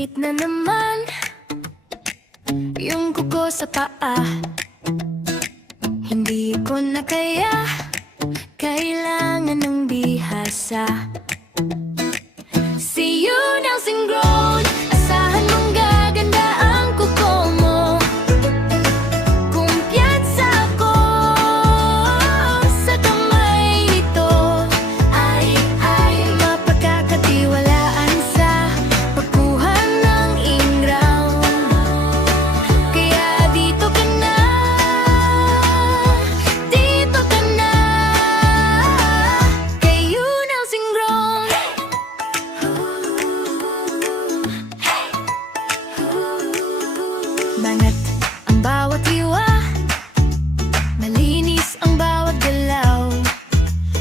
Sakit na naman yung kuko sa paa. Hindi ko na kaya, kailangan ng bihasa. See you Nelson Grown, asahan mong gaganda ang kuko mo. Kumpiyansa ko sa kamay nito, ay mapagkakatiwalaan sa pagkuha ng ingraw. Kaya dito ka na, dito ka na, kay you Nelson Grown. Bangat ang bawat hiwa, malinis ang bawat galaw.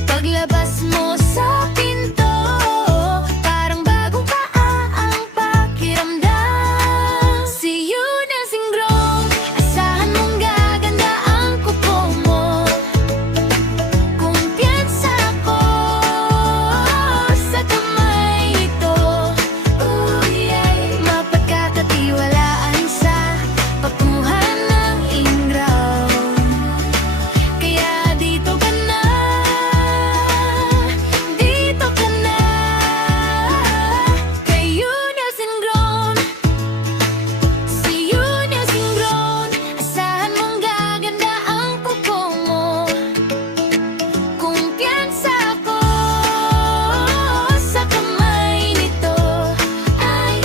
Paglabas mo sa pinto, parang bagong paa ang pakiramdam. See you Nelson Grown, asahan mong gaganda ang kuko mo. Kumpiyansa ko sa kamay nito, mapagkakatiwalaan sa pagkuha ng ingraw. Kaya dito ka na, dito ka na, kay you Nelson Grown. See you Nelson Grown, asahan mong gaganda ang kuko mo. Kumpiyansa ko sa kamay nito, ay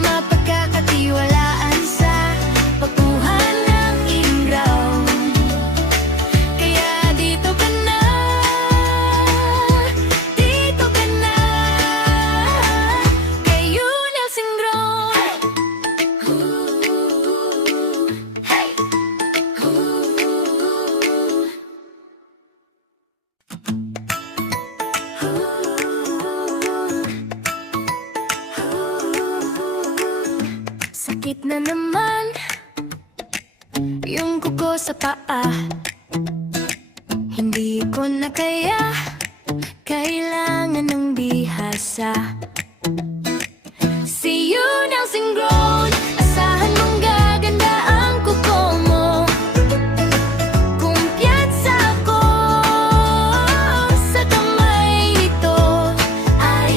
mapagkakatiwalaan sa pagkuha ng ingraw. Kaya dito ka na, dito ka na, kay you Nelson Grown. Hey! Sakit na naman yung kuko sa paa. Hindi ko na kaya, kailangan ng bihasa. See you Nelson Grown, asahan mong gaganda ang kuko mo. Kumpiyansa ko sa kamay nito, ay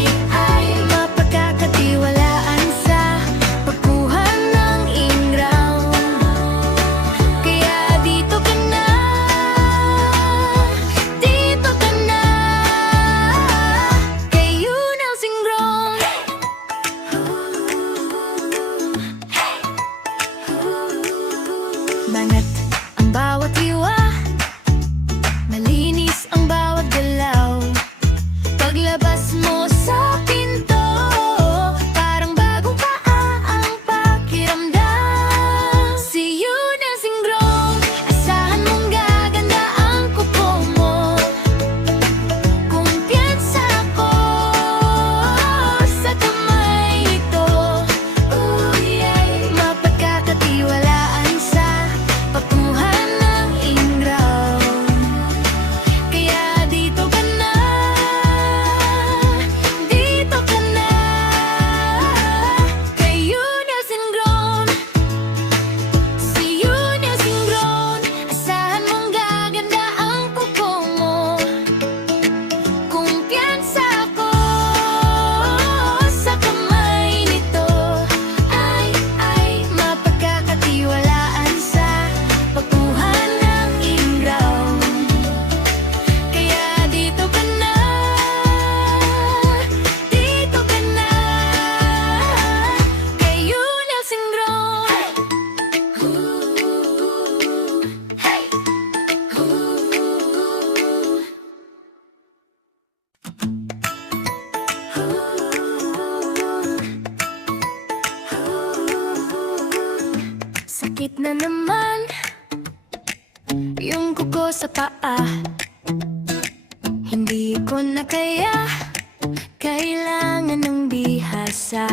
mapagkakatiwalaan sa pagkuha ng ingraw. Kaya dito ka na, dito ka na, kay you Nelson Grown. Bangat ang bawat hiwa, malinis ang bawat galaw. Paglabas mo sa pinto, parang bagong paa ang pakiramdam. See you Nelson Grown, asahan mong gaganda ang kuko mo. Kumpiyansa ko sa kamay nito, mapagkakatiwalaan sa pagkuha ng ingraw. Kaya dito ka na, dito ka na, kay you Nelson Grown. See you Nelson Grown, asahan mong gaganda ang kuko mo. Kumpiyansa ko sa kamay nito, ay mapagkakatiwalaan sa pagkuha ng ingraw. Kaya dito ka na, dito ka na, kay you Nelson Grown. Hey! Sakit na naman yung kuko sa paa. Hindi ko na kaya, kailangan ng bihasa.